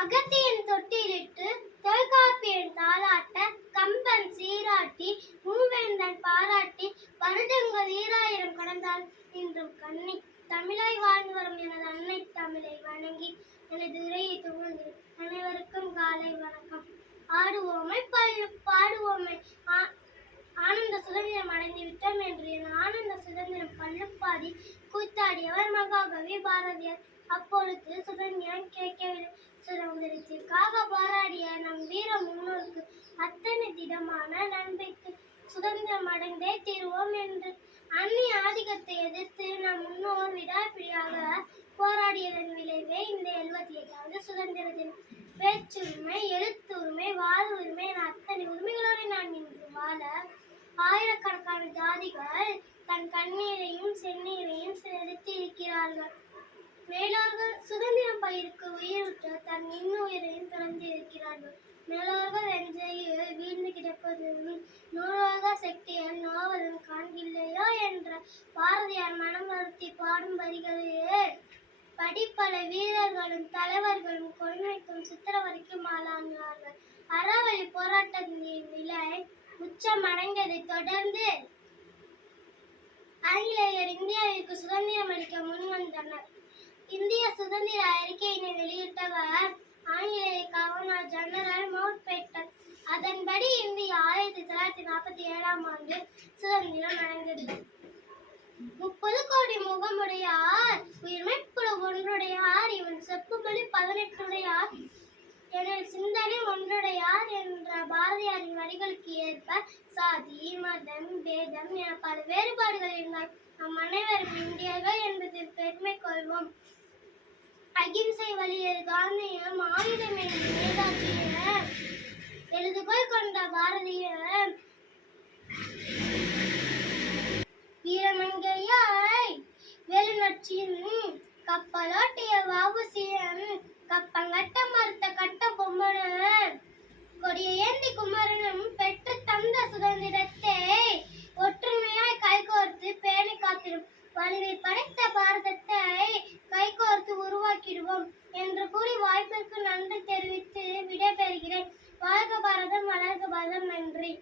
அகத்தியன் தொட்டிலிட்டு தொல்காப்பியன் தாளாட்ட கம்பன் சீராட்டி மூவேந்தன் பாராட்டி வருடங்கள் 2000 கடந்தால் இன்றும் கண்ணி தமிழாய் வாழ்ந்து வரும் எனது அன்னை தமிழை வணங்கி எனது உரையை துவங்குகிறேன். அனைவருக்கும் காலை வணக்கம். ஆடுவோமை பாடுவோமை ஆனந்த சுதந்திரம் அடைந்து விட்டோம் என்று என் ஆனந்த சுதந்திரம் பள்ளுப்பாதி கூத்தாடியவர் மகாகவி பாரதியார். அப்பொழுது சுதந்திரம் கேட்கவில்லை. சுதந்திரத்திற்காக போராடிய நம் வீர முன்னோருக்கு அத்தனை திடமான நம்பிக்கை சுதந்திரம் அடைந்தே தீர்வோம் என்று அந்நிய ஆதிக்கத்தை எதிர்த்து நம் முன்னோர் விடாப்பிடியாக போராடியதன் விளைவே இந்த 78வது சுதந்திர தினம். பேச்சுரிமை, எழுத்துரிமை, வாழ்வுரிமை என அத்தனை உரிமைகளோடு நான் இன்று வாழ ஆயிரக்கணக்கான ஜாதிகள் தன் கண்ணீரையும் செந்நீரையும் செலுத்தி இருக்கிறார்கள். மேலோர்கள் சுதந்திரம் பயிருக்கு உயிரூற்ற தன் இன்னுயிரையும் திறந்து இருக்கிறார்கள். மேலோர்கள் நெஞ்சையில் வீழ்ந்து கிடப்பதும் நூலோக சக்தியால் நோவதும் காண்கில்லையோ என்ற பாரதியார் மனம் வருத்தி பாடும் வரிகளே படிப்பல வீரர்களும் தலைவர்களும் கொடுமைக்கும் சித்திரவதைக்கும் ஆளானார்கள். அறவழி போராட்டத்தின் நிலை உச்சம் அடைந்ததை தொடர்ந்து ஆங்கிலேயர் இந்தியாவிற்கு சுதந்திரம் அளிக்க முன்வந்தனர். இந்திய சுதந்திர அறிக்கையினை வெளியிட்டவர் ஆங்கிலேய கவர்னர் ஜெனரல் மவுண்ட் பேட்டன். அதன்படி இந்தியா 1947ஆம் ஆண்டு சுதந்திரம் அடைந்தது. 30 கோடி முகமுடையார் உயிர்மைப்புல ஒன்றுடையார் இவன் செப்புபலி 18 எனில் சிந்தனை ஒன்றுடையார் என்ற பாரதியாரின் வரிகளுக்கு ஏற்ப சாதி, மதம், பேதம் என பல வேறுபாடுகள் இருந்தால் நம் அனைவரும் இந்தியர்கள் என்பதில் பெருமை கொள்வோம். அகிம்சை வழியில் காந்தியம், ஆயுதம் என்று நேதாஜிய எழுதுகோள் கொண்ட பாரதியார் வீரமங்கையாய் வேலுநற்றின் கப்பலோட்டிய வஉசியின் கப்பங்கட்ட மறுத்த கட்ட பொம்மனும் கொடிய ஏந்தி குமரனும் பெற்று தந்த சுதந்திரத்தை ஒற்றுமையாய் கைகோர்த்து பேணி காத்திடும் வலிமை படைத்த பாரதத்தை கைகோர்த்து உருவாக்கிடுவோம் என்று கூறி வாய்ப்பிற்கு நன்றி தெரிவித்து விடைபெறுகிறேன். வாழ்க பாரதம், வளர்க பாரதம். நன்றி.